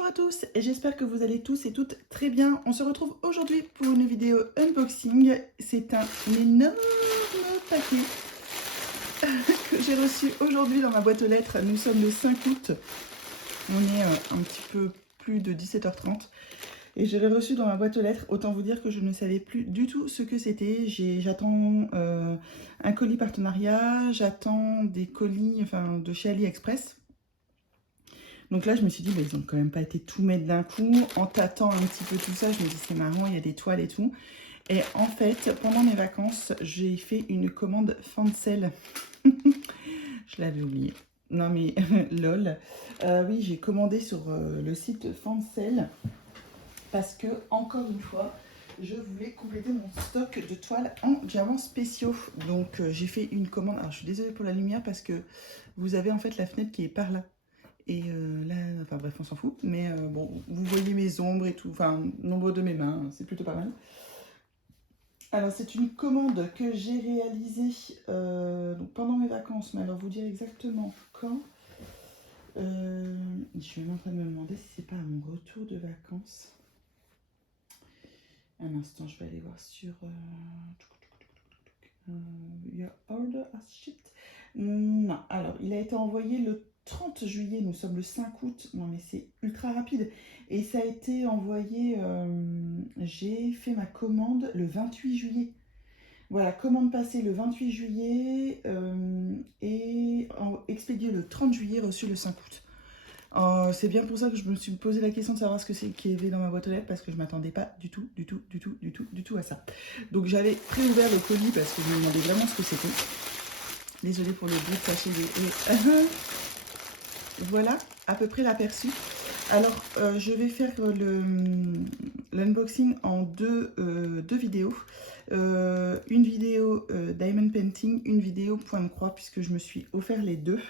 Bonjour à tous et j'espère que vous allez tous et toutes très bien. On se retrouve aujourd'hui pour une vidéo unboxing. C'est un énorme paquet que j'ai reçu aujourd'hui dans ma boîte aux lettres. Nous sommes le 5 août. On est un petit peu plus de 17h30. Et je l'ai reçu dans ma boîte aux lettres. Autant vous dire que je ne savais plus du tout ce que c'était. J'attends un colis partenariat. J'attends des colis de chez AliExpress. Donc là, je me suis dit, bah, ils n'ont quand même pas été tout mettre d'un coup. En tâtant un petit peu tout ça, je me dis, c'est marrant, il y a des toiles et tout. Et en fait, pendant mes vacances, j'ai fait une commande Fancel. Je l'avais oublié. Non mais, lol. Oui, j'ai commandé sur le site Fancel. Parce que, encore une fois, je voulais compléter mon stock de toiles en diamants spéciaux. Donc, j'ai fait une commande. Alors, je suis désolée pour la lumière parce que vous avez en fait la fenêtre qui est par là. Et là, enfin bref, on s'en fout. Mais bon, vous voyez mes ombres et tout. Enfin, nombre de mes mains, c'est plutôt pas mal. Alors, c'est une commande que j'ai réalisée donc pendant mes vacances. Mais alors, vous dire exactement quand. Je suis même en train de me demander si c'est pas à mon retour de vacances. Un instant, je vais aller voir sur... your order has shipped. Non, alors, il a été envoyé le 30 juillet, nous sommes le 5 août, non mais c'est ultra rapide. Et ça a été envoyé, j'ai fait ma commande le 28 juillet. Voilà, commande passée le 28 juillet et expédié le 30 juillet, reçu le 5 août. C'est bien pour ça que je me suis posé la question de savoir ce que c'est qui avait dans ma boîte aux lettres parce que je ne m'attendais pas du tout à ça. Donc j'avais préouvert le colis parce que je me demandais vraiment ce que c'était. Désolée pour le bruit de sachet. Voilà à peu près l'aperçu. Alors je vais faire l'unboxing en deux vidéos. Une vidéo Diamond Painting, une vidéo point de croix puisque je me suis offert les deux.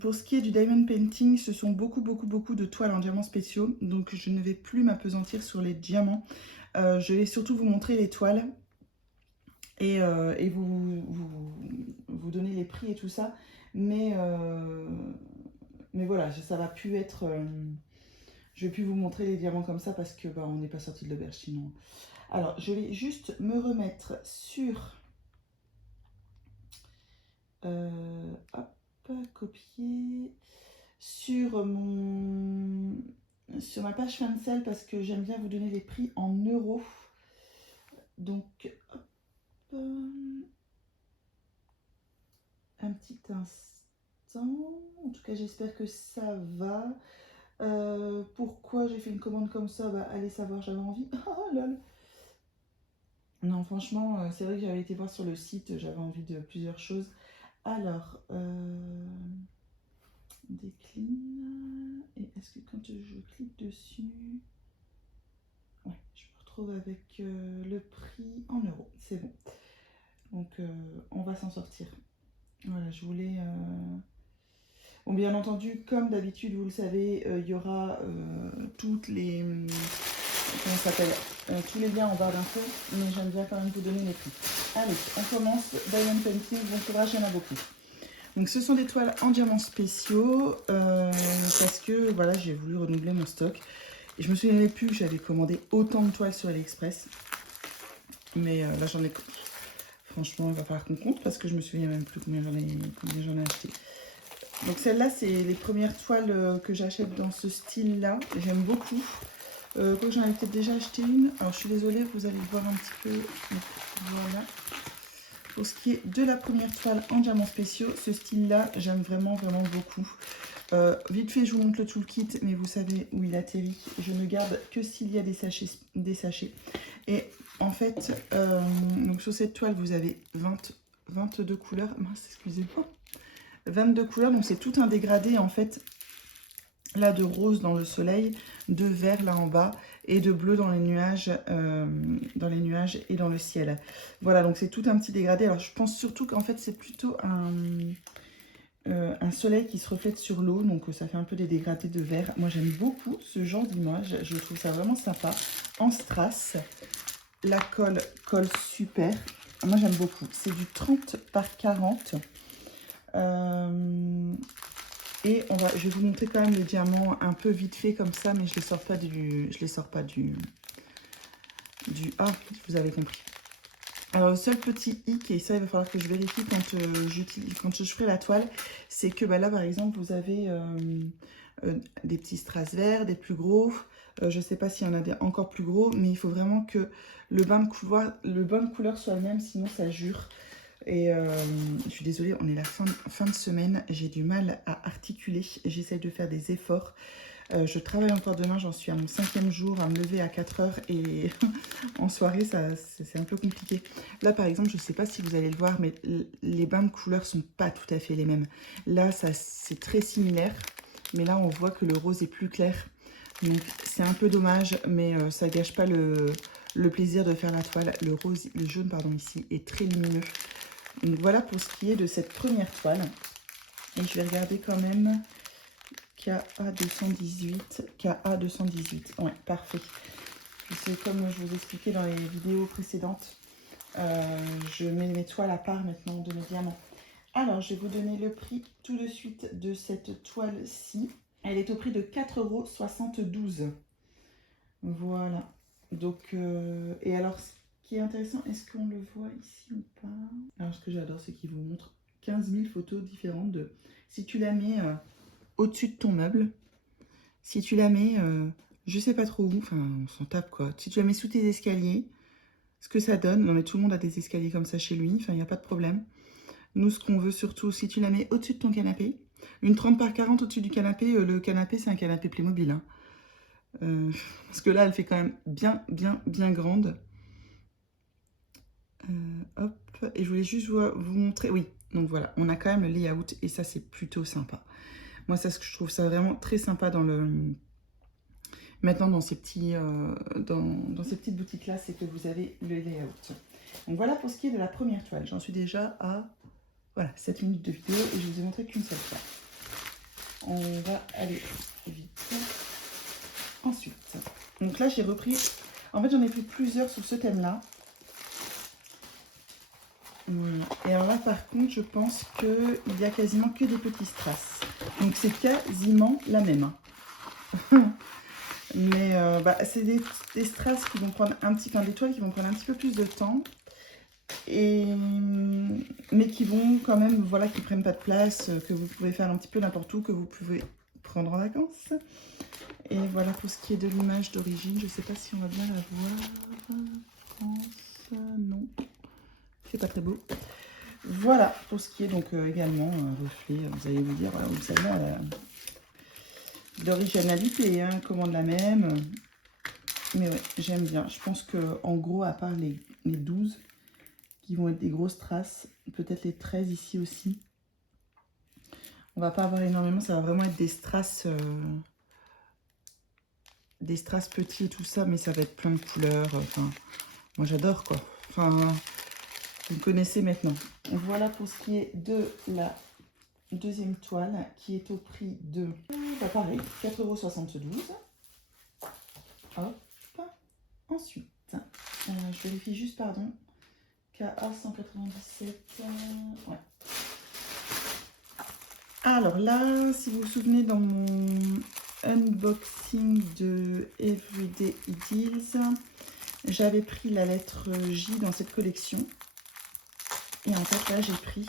Pour ce qui est du Diamond Painting, ce sont beaucoup de toiles en diamants spéciaux. Donc je ne vais plus m'apesantir sur les diamants. Je vais surtout vous montrer les toiles et vous donner les prix et tout ça. Mais voilà, ça va plus être... je vais plus vous montrer les diamants comme ça parce que bah, on n'est pas sorti de l'auberge sinon. Alors, je vais juste me remettre sur... hop, copier... Sur ma page Fancel parce que j'aime bien vous donner les prix en euros. Donc, hop, un petit instant. En tout cas, j'espère que ça va. Pourquoi j'ai fait une commande comme ça? Bah, allez savoir, j'avais envie. Oh lol. Non, franchement, c'est vrai que j'avais été voir sur le site, j'avais envie de plusieurs choses. Alors, décline. Et est-ce que quand je clique dessus... Ouais, je me retrouve avec le prix en euros, c'est bon. Donc, on va s'en sortir. Voilà, je voulais... Bon, bien entendu, comme d'habitude, vous le savez, il y aura toutes les... comment ça s'appelle, tous les liens en barre d'infos, mais j'aime bien quand même vous donner les prix. Allez, on commence. Diamond Painting, bon courage, il y en a beaucoup. Donc ce sont des toiles en diamants spéciaux, parce que voilà, j'ai voulu renouveler mon stock. Et je me souvenais plus que j'avais commandé autant de toiles sur AliExpress. Mais là j'en ai... Franchement, il va falloir qu'on compte parce que je me souviens même plus combien j'en ai acheté. Donc celle-là, c'est les premières toiles que j'achète dans ce style-là. J'aime beaucoup. Quoi, j'en avais peut-être déjà acheté une. Alors je suis désolée, vous allez le voir un petit peu. Donc, voilà. Pour ce qui est de la première toile en diamants spéciaux, ce style-là, j'aime vraiment beaucoup. Vite fait, je vous montre le toolkit, mais vous savez où il atterrit. Je ne garde que s'il y a des sachets. Et en fait, donc sur cette toile, vous avez 22 couleurs. Mince, excusez-moi. 22 couleurs, donc c'est tout un dégradé en fait. Là, de rose dans le soleil, de vert là en bas et de bleu dans les nuages et dans le ciel. Voilà, donc c'est tout un petit dégradé. Alors, je pense surtout qu'en fait, c'est plutôt un soleil qui se reflète sur l'eau, donc ça fait un peu des dégradés de vert. Moi, j'aime beaucoup ce genre d'image. Je trouve ça vraiment sympa. En strass, la colle super. Moi, j'aime beaucoup. C'est du 30 par 40. Et je vais vous montrer quand même le diamant un peu vite fait comme ça, mais je les sors pas du... Ah, vous avez compris. Alors, le seul petit hic, et ça, il va falloir que je vérifie quand je ferai la toile, c'est que bah, là, par exemple, vous avez des petits strass verts, des plus gros. Je ne sais pas s'il y en a des encore plus gros, mais il faut vraiment que le bain de couleur soit le même, sinon ça jure. Et je suis désolée, on est la fin de semaine, j'ai du mal à articuler, j'essaye de faire des efforts. Je travaille encore demain, j'en suis à mon 5e jour, à me lever à 4 h et en soirée, c'est un peu compliqué. Là, par exemple, je ne sais pas si vous allez le voir, mais les bains de couleurs sont pas tout à fait les mêmes. Là, c'est très similaire, mais là, on voit que le rose est plus clair. Donc, c'est un peu dommage, mais ça gâche pas le plaisir de faire la toile. Le jaune, pardon, ici, est très lumineux. Donc, voilà pour ce qui est de cette première toile. Et je vais regarder quand même... KA218, ouais, parfait. C'est comme je vous expliquais dans les vidéos précédentes, je mets mes toiles à part maintenant de mes diamants. Alors, je vais vous donner le prix tout de suite de cette toile-ci. Elle est au prix de 4,72 €. Voilà. Donc, et alors, ce qui est intéressant, est-ce qu'on le voit ici ou pas? Alors, ce que j'adore, c'est qu'il vous montre 15 000 photos différentes de... Si tu la mets... au-dessus de ton meuble, si tu la mets, je sais pas trop où, enfin on s'en tape quoi, si tu la mets sous tes escaliers, ce que ça donne, non mais tout le monde a des escaliers comme ça chez lui, enfin il n'y a pas de problème. Nous ce qu'on veut surtout, si tu la mets au-dessus de ton canapé, une 30 par 40 au-dessus du canapé, le canapé c'est un canapé Playmobil, hein. Parce que là elle fait quand même bien grande. Hop, et je voulais juste vous montrer, oui, donc voilà, on a quand même le layout et ça c'est plutôt sympa. Moi, ça, je trouve ça vraiment très sympa maintenant dans ces petites boutiques-là, c'est que vous avez le layout. Donc voilà pour ce qui est de la première toile. J'en suis déjà à 7 minutes de vidéo et je vous ai montré qu'une seule fois. On va aller vite. Ensuite, donc là, j'ai repris... En fait, j'en ai fait plusieurs sous ce thème-là. Voilà. Et alors là, par contre, je pense qu'il n'y a quasiment que des petits strass. Donc, c'est quasiment la même. Mais c'est des strass qui vont prendre des toiles qui vont prendre un petit peu plus de temps. Mais qui vont quand même, voilà, qui prennent pas de place, que vous pouvez faire un petit peu n'importe où, que vous pouvez prendre en vacances. Et voilà pour ce qui est de l'image d'origine. Je sais pas si on va bien la voir. France, non. C'est pas très beau. Voilà pour ce qui est donc également un reflet. Vous allez vous dire, voilà, vous savez, d'originalité, hein, commande la même. Mais ouais, j'aime bien. Je pense que en gros, à part les 12 qui vont être des grosses traces, peut-être les 13 ici aussi, on va pas avoir énormément. Ça va vraiment être des strass petits et tout ça, mais ça va être plein de couleurs. Enfin, moi j'adore quoi. Enfin, vous connaissez maintenant. Voilà pour ce qui est de la deuxième toile qui est au prix de, pareil, 4,72 €. Hop. Ensuite, je vérifie juste, pardon, KA 197. Ouais. Alors là, si vous vous souvenez, dans mon unboxing de Everyday Ideals, j'avais pris la lettre J dans cette collection. Et en fait, là, j'ai pris...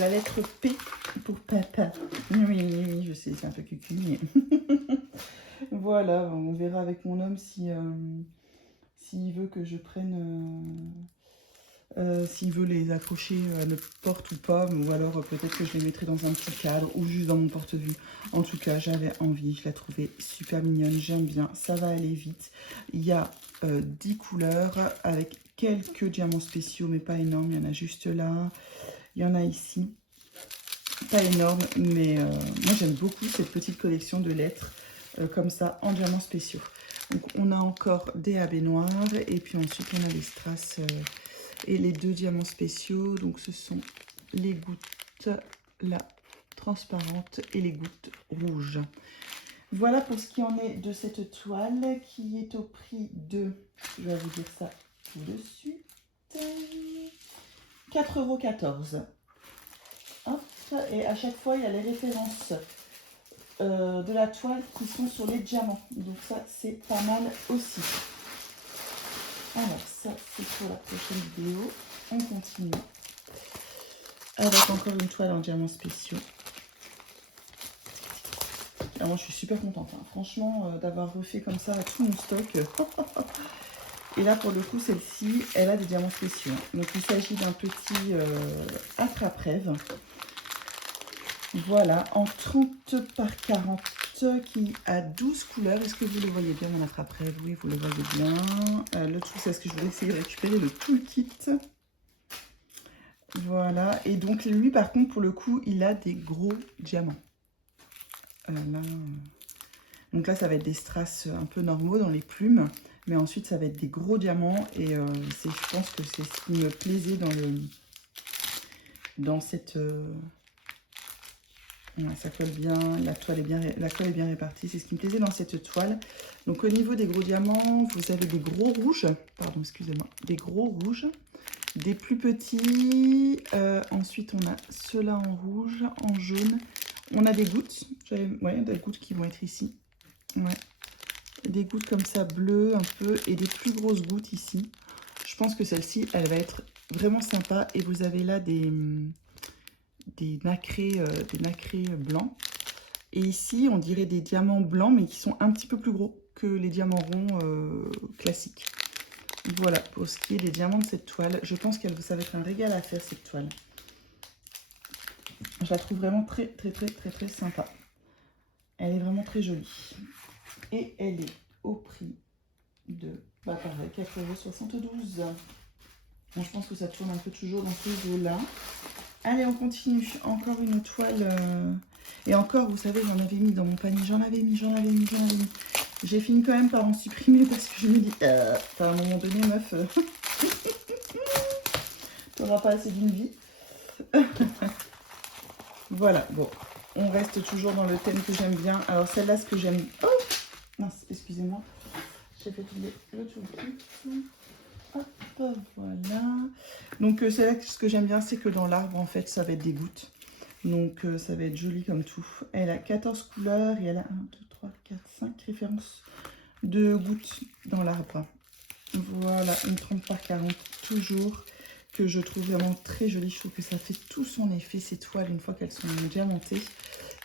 la lettre P pour papa. Oui, je sais, c'est un peu cucu, mais... Voilà, on verra avec mon homme si s'il veut que je prenne... s'il veut les accrocher à notre porte ou pas, ou alors peut-être que je les mettrai dans un petit cadre ou juste dans mon porte-vue. En tout cas, j'avais envie, je la trouvais super mignonne, j'aime bien, ça va aller vite. Il y a 10 couleurs avec quelques diamants spéciaux, mais pas énormes, il y en a juste là, il y en a ici. Pas énorme, mais moi j'aime beaucoup cette petite collection de lettres comme ça en diamants spéciaux. Donc on a encore des AB noirs et puis ensuite on a les strass et les 2 diamants spéciaux. Donc ce sont les gouttes là transparentes et les gouttes rouges. Voilà pour ce qui en est de cette toile qui est au prix de, je vais vous dire ça tout de suite. 4,14 €. Hop, et à chaque fois, il y a les références de la toile qui sont sur les diamants. Donc ça, c'est pas mal aussi. Alors ça, c'est pour la prochaine vidéo. On continue avec encore une toile en diamants spéciaux. Alors moi, je suis super contente, hein. Franchement, d'avoir refait comme ça tout mon stock. Et là, pour le coup, celle-ci, elle a des diamants spéciaux. Donc, il s'agit d'un petit attrape-rêve. Voilà, en 30 par 40, qui a 12 couleurs. Est-ce que vous le voyez bien, mon attrape-rêve? Oui, vous le voyez bien. Le truc, c'est ce que je voulais essayer de récupérer le toolkit. Voilà, et donc lui, par contre, pour le coup, il a des gros diamants. Là. Donc là, ça va être des strass un peu normaux dans les plumes. Mais ensuite, ça va être des gros diamants. Et je pense que c'est ce qui me plaisait dans cette... ça colle bien, la colle est bien répartie. C'est ce qui me plaisait dans cette toile. Donc au niveau des gros diamants, vous avez des gros rouges. Pardon, excusez-moi. Des gros rouges. Des plus petits. Ensuite, on a ceux-là en rouge, en jaune. On a des gouttes. Ouais, des gouttes qui vont être ici. Ouais. Des gouttes comme ça bleues un peu et des plus grosses gouttes ici. Je pense que celle-ci, elle va être vraiment sympa. Et vous avez là des nacrés blancs. Et ici, on dirait des diamants blancs, mais qui sont un petit peu plus gros que les diamants ronds classiques. Voilà, pour ce qui est des diamants de cette toile. Je pense que ça va être un régal à faire, cette toile. Je la trouve vraiment très, très, très, très, très sympa. Elle est vraiment très jolie. Et elle est au prix de, pareil, 4,72 €. Bon, je pense que ça tourne un peu toujours dans ces eaux-là. Allez, on continue. Encore une toile. Et encore, vous savez, j'en avais mis dans mon panier. J'en avais mis. J'ai fini quand même par en supprimer parce que je me dis, à un moment donné, meuf, t'auras pas assez d'une vie. Voilà, bon. On reste toujours dans le thème que j'aime bien. Alors, celle-là, ce que j'aime... Oh mince, excusez-moi. J'ai fait tomber le toolkit. Hop, voilà. Donc, celle-là, ce que j'aime bien, c'est que dans l'arbre, en fait, ça va être des gouttes. Donc, ça va être joli comme tout. Elle a 14 couleurs et elle a 1, 2, 3, 4, 5 références de gouttes dans l'arbre. Voilà, une 30 par 40, toujours, que je trouve vraiment très jolie. Je trouve que ça fait tout son effet, ces toiles, une fois qu'elles sont diamantées.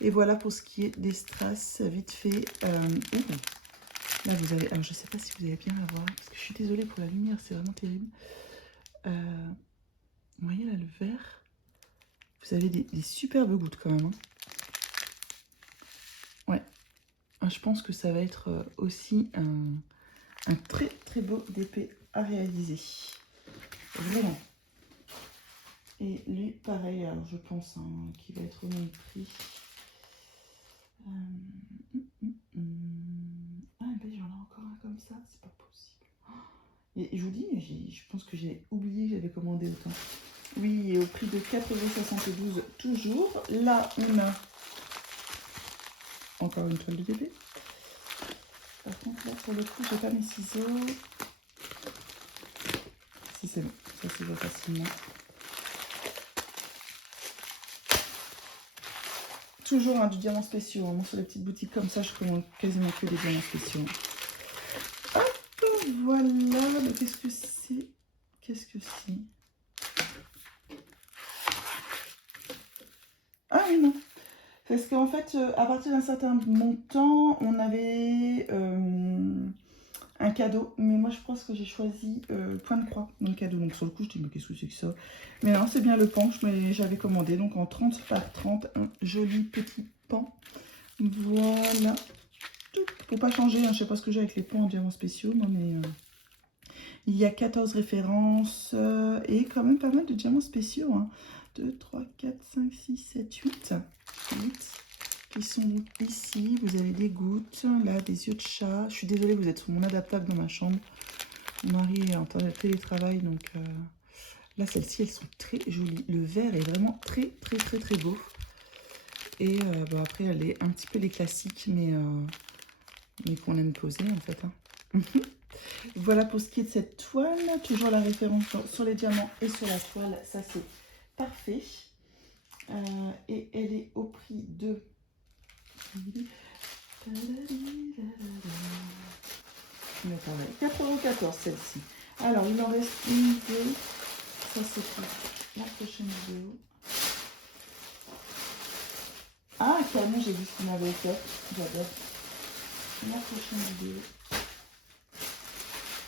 Et voilà pour ce qui est des strass, vite fait. Là, vous avez... Alors, je ne sais pas si vous allez bien la voir, parce que je suis désolée pour la lumière, c'est vraiment terrible. Vous voyez là, le vert. Vous avez des superbes gouttes quand même. Hein. Ouais. Je pense que ça va être aussi un très très beau DP à réaliser. Vraiment. Et lui, pareil, alors je pense qu'il va être au même prix. Ah, ben j'en ai encore un comme ça, c'est pas possible. Et je vous dis, je pense que j'ai oublié que j'avais commandé autant. Oui, et au prix de 4,72 € toujours. Là, on a encore une toile de DP. Par contre, là, pour le coup, j'ai pas mes ciseaux. Si, c'est bon, ça se voit facilement. Toujours du diamant spéciaux. Moi, sur les petites boutiques comme ça, je commande quasiment que des diamants spéciaux. Hop, voilà. Mais qu'est-ce que c'est? Qu'est-ce que c'est? Ah oui, non. Parce qu'en fait, à partir d'un certain montant, on avait un cadeau. Mais moi, je pense que j'ai choisi point de croix dans le cadeau. Donc, sur le coup, je dis, mais qu'est-ce que c'est que ça? Mais non, c'est bien le penche, mais j'avais commandé. Donc, en 30 par 30, un joli petit pan. Voilà. Faut pas changer, hein. Je sais pas ce que j'ai avec les pans en diamants spéciaux, moi, mais il y a 14 références et quand même pas mal de diamants spéciaux. Hein. 2, 3, 4, 5, 6, 7, 8. 8 qui sont ici. Vous avez des gouttes, là, des yeux de chat. Je suis désolée, vous êtes sur mon adaptable dans ma chambre. Mon mari est en télétravail, donc là, celles-ci, elles sont très jolies. Le vert est vraiment très, très, très, très beau. Et bon, après, elle est un petit peu les classiques, mais qu'on aime poser, en fait. Hein. Voilà pour ce qui est de cette toile. Toujours la référence sur les diamants et sur la toile. Ça, c'est parfait. Et elle est au prix de... Mais attendez, 4,14 € celle-ci. Alors, il en reste une, deux. Ça, c'est pour la prochaine vidéo. Ah, carrément, j'ai vu ce qu'il m'avait fait. J'adore. La prochaine vidéo.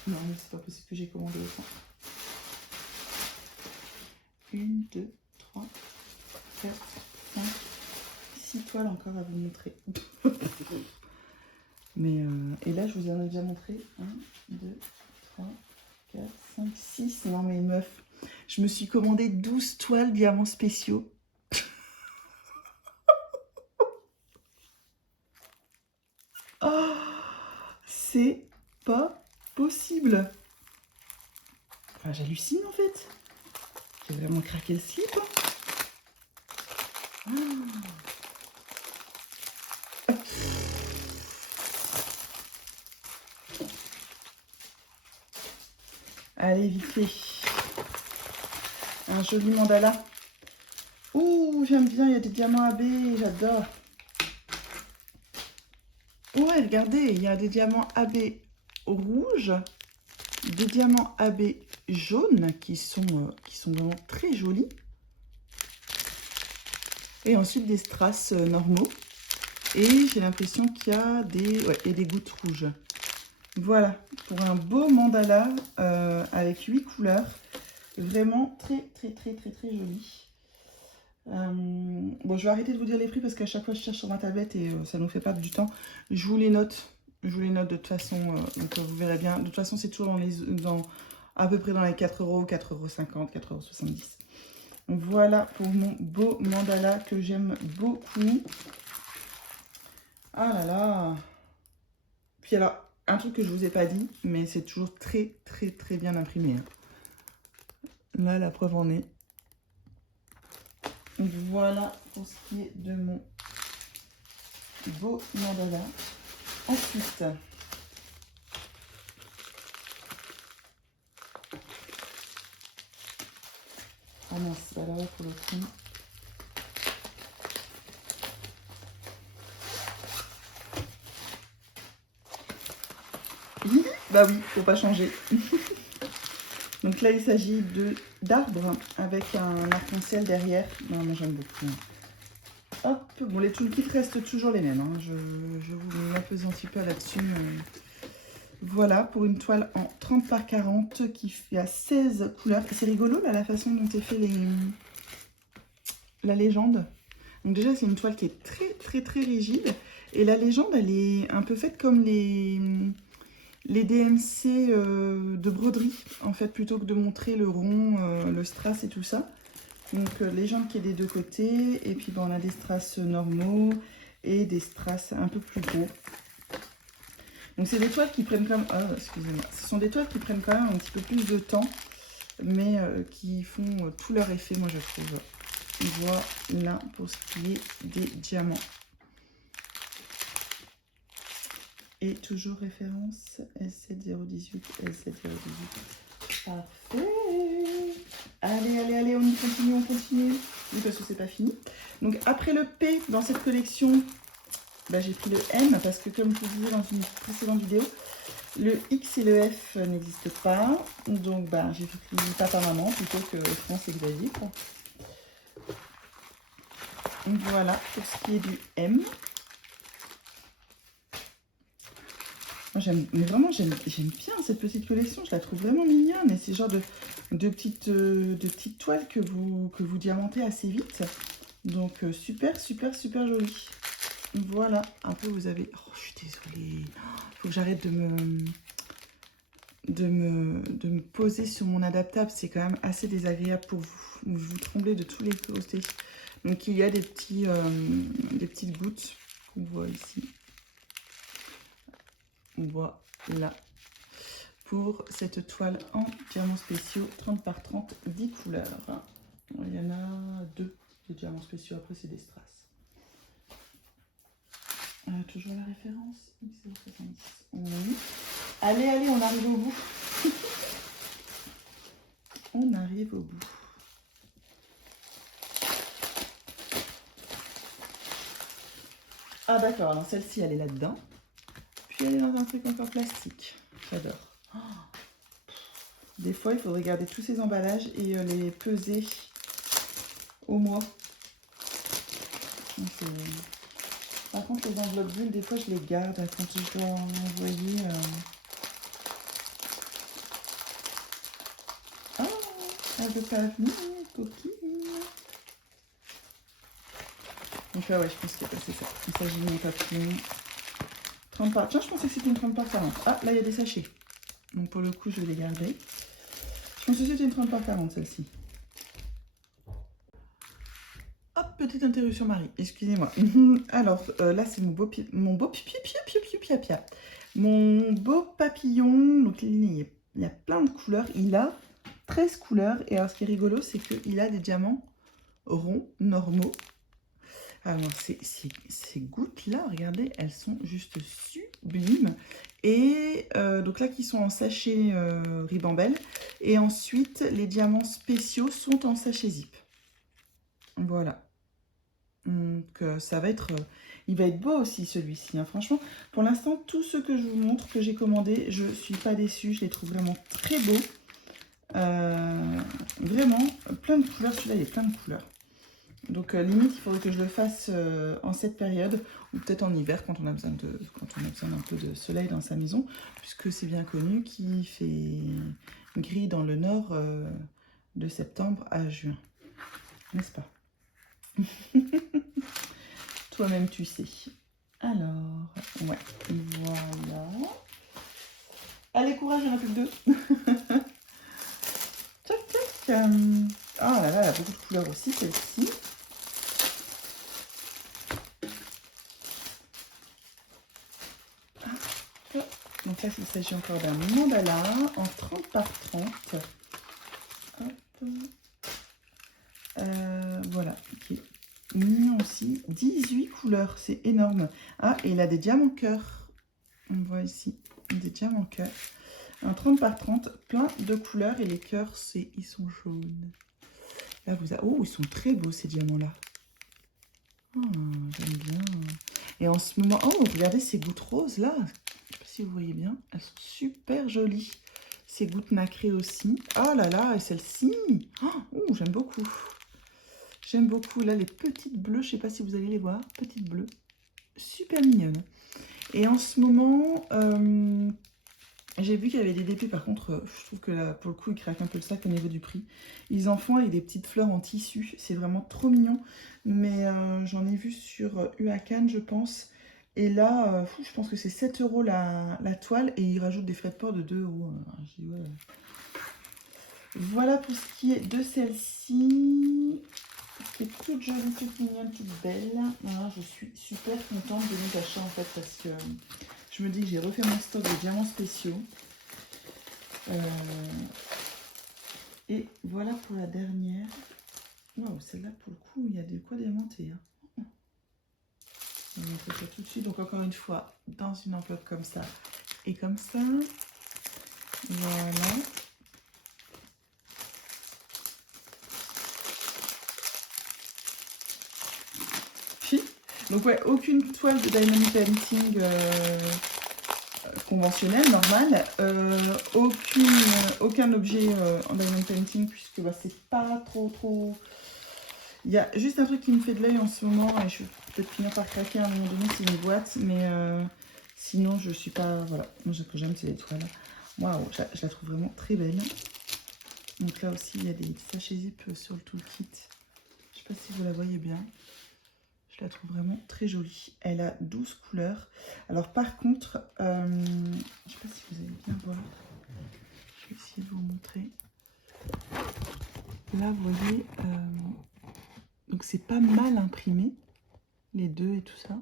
Non, mais c'est pas possible que j'ai commandé autant. 1, 2, 3, 4, 5, 6 toiles encore à vous montrer. Mais et là, je vous en ai déjà montré 1, 2, 3, 4, 5, 6. Non, mais meuf, je me suis commandé 12 toiles diamants spéciaux. Oh, c'est pas possible. Enfin, j'hallucine en fait. J'ai vraiment craqué le slip. Hein. Ah. Allez, vite fait. Un joli mandala. Ouh, j'aime bien, il y a des diamants AB, j'adore. Ouais, regardez, il y a des diamants AB rouges, des diamants AB jaunes qui sont vraiment très jolis. Et ensuite des strass normaux. Et j'ai l'impression qu'il y a des gouttes rouges. Voilà, pour un beau mandala avec 8 couleurs. Vraiment très joli. Bon, je vais arrêter de vous dire les prix parce qu'à chaque fois je cherche sur ma tablette et ça ne nous fait pas du temps. Je vous les note. Je vous les note de toute façon, donc vous verrez bien. De toute façon, c'est toujours à peu près dans les 4 €, 4,50 €, 4,70 €. Voilà pour mon beau mandala que j'aime beaucoup. Ah là là. Puis alors, un truc que je vous ai pas dit, mais c'est toujours très bien imprimé. Hein. Là, la preuve en est. Voilà pour ce qui est de mon beau mandala. Ensuite, ah non, c'est pas là pour le coup. Bah oui, faut pas changer. Donc là, il s'agit d'arbres avec un arc-en-ciel derrière. Non, moi j'aime beaucoup. Hop, bon, les toolkits restent toujours les mêmes. Hein. Je vous m'appesantis pas là-dessus. Voilà, pour une toile en 30 par 40 qui fait à 16 couleurs. C'est rigolo, là, la façon dont est fait la légende. Donc déjà, c'est une toile qui est très rigide. Et la légende, elle est un peu faite comme les DMC de broderie, en fait, plutôt que de montrer le rond, le strass et tout ça. Donc, légende qui est des deux côtés. Et puis, bon, on a des strass normaux et des strass un peu plus gros. Donc, c'est des toiles qui prennent quand même... Oh, excusez-moi. Ce sont des toiles qui prennent quand même un petit peu plus de temps, mais qui font tout leur effet, moi, je trouve. Voilà pour ce qui est des diamants. Et toujours référence S7018, S7018. Parfait. Allez, on continue. Oui, parce que c'est pas fini. Donc après le P dans cette collection, bah, j'ai pris le M parce que comme je vous disais dans une précédente vidéo, le X et le F n'existent pas. Donc bah, j'ai pris papa-maman plutôt que France et Xavier. Quoi. Donc voilà pour ce qui est du M. J'aime bien cette petite collection, je la trouve vraiment mignonne et c'est genre de petites toiles que vous diamantez assez vite. Donc super joli. Voilà, un peu vous avez... Oh, je suis désolée. Faut que j'arrête de me poser sur mon adaptable. C'est quand même assez désagréable pour vous. Vous tremblez de tous les côtés. Donc il y a des petites gouttes qu'on voit ici. Voilà pour cette toile en diamants spéciaux 30 par 30, 10 couleurs. Il y en a 2 des diamants spéciaux, après c'est des strass. Toujours la référence X070. Oui. Allez, allez, on arrive au bout. On arrive au bout. Ah d'accord, alors celle-ci, elle est là-dedans. Puis elle est dans un truc encore plastique. J'adore. Oh. Des fois, il faudrait garder tous ces emballages et les peser au mois. Par contre, les enveloppes bulles, des fois, je les garde quand je dois envoyer... Oh, elle ne veut pas venir, coquine. Donc là, ouais, je pense que c'est ça. Il s'agit de mon papillon. 30 par... Tiens, je pensais que c'était une 30 par 40. Ah, là, il y a des sachets. Donc pour le coup, je vais les garder. Je pensais que c'était une 30 par 40, celle-ci. Hop, petite interruption, Marie. Excusez-moi. Alors, là, c'est mon beau Mon beau papillon. Donc, il y a plein de couleurs. Il a 13 couleurs. Et alors, ce qui est rigolo, c'est qu'il a des diamants ronds, normaux. Alors, ces gouttes-là, regardez, elles sont juste sublimes. Et donc là, qui sont en sachet ribambelle. Et ensuite, les diamants spéciaux sont en sachet zip. Voilà. Donc, ça va être... il va être beau aussi, celui-ci. Hein. Franchement, pour l'instant, tous ceux que je vous montre, que j'ai commandés, je ne suis pas déçue. Je les trouve vraiment très beaux. Vraiment, plein de couleurs. Celui-là, il y a plein de couleurs. Donc limite, il faudrait que je le fasse en cette période, ou peut-être en hiver, quand on a besoin d'un peu de soleil dans sa maison, puisque c'est bien connu qu'il fait gris dans le nord de septembre à juin. N'est-ce pas? Toi-même, tu sais. Alors, ouais, voilà. Allez, courage, il n'y en a plus que 2. Tchac, tchac. Oh là là, elle a beaucoup de couleurs aussi, celle-ci. Donc là, il s'agit encore d'un mandala en 30 par 30. Hop. Voilà, qui est mignon aussi. 18 couleurs, c'est énorme. Ah, et il a des diamants cœur. On voit ici, des diamants cœur. Un 30 par 30, plein de couleurs. Et les cœurs, ils sont jaunes. Là, oh, ils sont très beaux, ces diamants-là. Oh, j'aime bien. Et en ce moment... Oh, regardez ces gouttes roses, là. Je ne sais pas si vous voyez bien. Elles sont super jolies. Ces gouttes nacrées aussi. Oh là là, et celle-ci. Oh, j'aime beaucoup. J'aime beaucoup. Là, les petites bleues, je ne sais pas si vous allez les voir. Petites bleues. Super mignonnes. Et en ce moment, j'ai vu qu'il y avait des DP. Par contre, je trouve que là, pour le coup, ils craquent un peu le sac au niveau du prix. Ils en font avec des petites fleurs en tissu. C'est vraiment trop mignon. Mais j'en ai vu sur Uacan, je pense. Et là, je pense que c'est 7 € la toile. Et ils rajoutent des frais de port de 2 €. Je dis, ouais. Voilà pour ce qui est de celle-ci. Qui est toute jolie, toute mignonne, toute belle. Alors, je suis super contente de mes achats en fait. Parce que je me dis que j'ai refait mon stock de diamants spéciaux. Et voilà pour la dernière. Waouh, celle-là, pour le coup, il y a de quoi diamanter. Hein. On va mettre ça tout de suite. Donc, encore une fois, dans une enveloppe comme ça et comme ça. Voilà. Puis, donc, ouais, aucune toile de diamond painting conventionnel, normal. Aucun objet en diamond painting, puisque bah, c'est pas trop... Il y a juste un truc qui me fait de l'œil en ce moment, et je vais peut-être finir par craquer à un moment donné, c'est une boîte, mais sinon je suis pas... Voilà, moi ce que j'aime c'est les toiles. Waouh, je la trouve vraiment très belle. Donc là aussi il y a des sachets zip sur le toolkit. Je sais pas si vous la voyez bien. Je la trouve vraiment très jolie. Elle a 12 couleurs. Alors par contre, je sais pas si vous allez bien voir. Je vais essayer de vous montrer. Là, vous voyez, donc c'est pas mal imprimé, les deux et tout ça.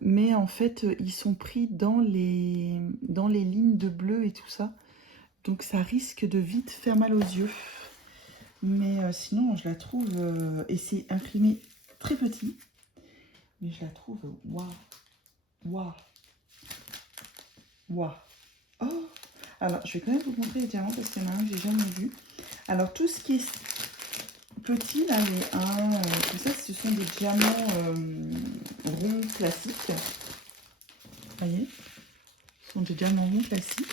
Mais en fait, ils sont pris dans les lignes de bleu et tout ça. Donc ça risque de vite faire mal aux yeux. Mais sinon, je la trouve... et c'est imprimé très petit. Mais je la trouve... Waouh. Waouh. Waouh. Alors, je vais quand même vous montrer les diamants parce qu'il y en a un que j'ai jamais vu. Alors, tout ce qui est petit, là, les 1, tout ça, ce sont des diamants ronds classiques. Vous voyez? Ce sont des diamants ronds classiques.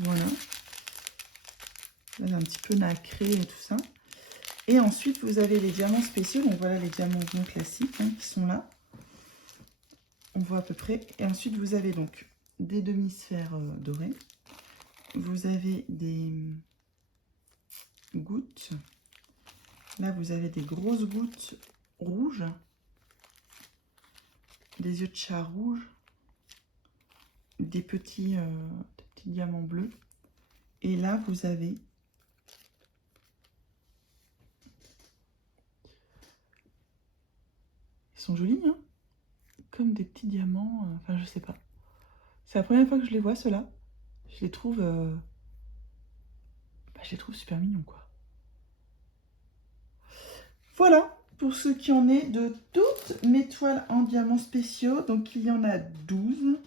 Voilà. Là, un petit peu nacré et tout ça. Et ensuite, vous avez les diamants spéciaux. Donc, voilà les diamants ronds classiques hein, qui sont là. On voit à peu près. Et ensuite, vous avez donc des demi-sphères dorées. Vous avez des gouttes. Là, vous avez des grosses gouttes rouges. Des yeux de chat rouges. Des petits diamants bleus. Et là, vous avez ils sont jolis, hein, comme des petits diamants. Enfin, je sais pas. C'est la première fois que je les vois, ceux-là. Je les trouve super mignons, quoi. Voilà pour ce qui en est de toutes mes toiles en diamants spéciaux. Donc, il y en a 12.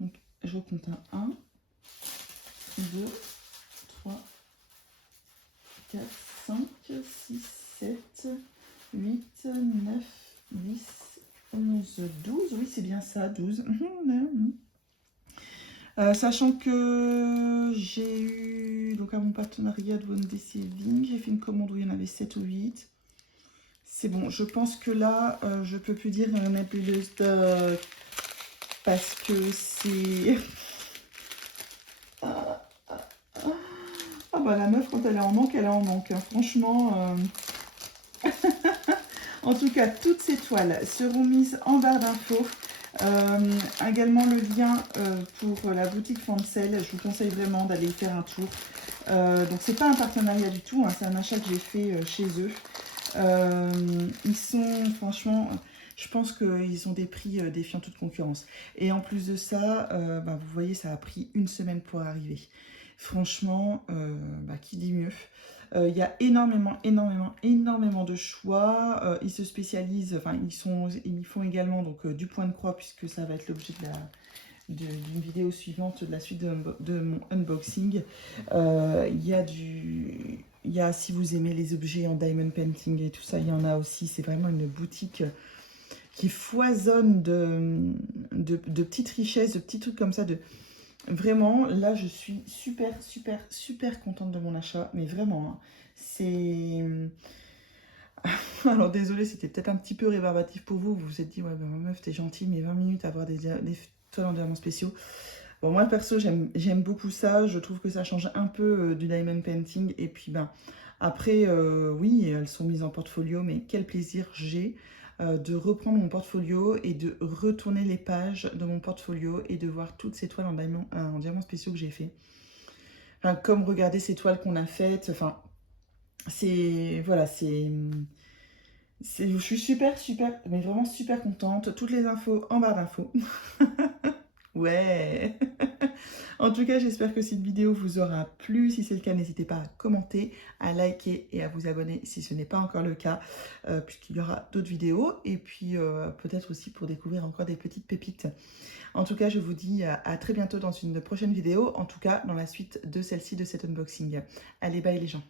Donc, je recompte un 1, 2, 3, 4, 5, 6, 7, 8, 9, 10, 11, 12. Oui, c'est bien ça, 12. Sachant que j'ai eu, donc à mon partenariat de One Day Saving, j'ai fait une commande où il y en avait 7 ou 8. C'est bon, je pense que là, je peux plus dire un nébuleuse stock parce que c'est... Ah bah la meuf, quand elle est en manque, elle est en manque. Hein. Franchement... En tout cas, toutes ces toiles seront mises en barre d'infos. Également le lien pour la boutique Fancel. Je vous conseille vraiment d'aller y faire un tour. Donc c'est pas un partenariat du tout, hein, c'est un achat que j'ai fait chez eux. Ils sont franchement, je pense qu'ils ont des prix défiant toute concurrence. Et en plus de ça, vous voyez, ça a pris une semaine pour arriver. Franchement, qui dit mieux? Il y a énormément de choix. Ils se spécialisent, enfin ils font également donc, du point de croix puisque ça va être l'objet d'une vidéo suivante de la suite de mon unboxing. Il y a, si vous aimez les objets en diamond painting et tout ça, il y en a aussi. C'est vraiment une boutique qui foisonne de petites richesses, de petits trucs comme ça. Vraiment, là, je suis super contente de mon achat. Mais vraiment, hein, c'est... Alors, désolé, c'était peut-être un petit peu rébarbatif pour vous. Vous vous êtes dit, ouais, bah, meuf, t'es gentille, mais 20 minutes à avoir des toiles en diamants spéciaux. Bon, moi, perso, j'aime beaucoup ça. Je trouve que ça change un peu du diamond painting. Et puis, après, oui, elles sont mises en portfolio, mais quel plaisir j'ai de reprendre mon portfolio et de retourner les pages de mon portfolio et de voir toutes ces toiles en diamants spéciaux que j'ai fait. Enfin, comme regarder ces toiles qu'on a faites. Enfin, c'est... Voilà, c'est... Je suis mais vraiment super contente. Toutes les infos en barre d'infos. Ouais. En tout cas, j'espère que cette vidéo vous aura plu. Si c'est le cas, n'hésitez pas à commenter, à liker et à vous abonner si ce n'est pas encore le cas, puisqu'il y aura d'autres vidéos. Et puis, peut-être aussi pour découvrir encore des petites pépites. En tout cas, je vous dis à très bientôt dans une prochaine vidéo. En tout cas, dans la suite de celle-ci, de cet unboxing. Allez, bye les gens.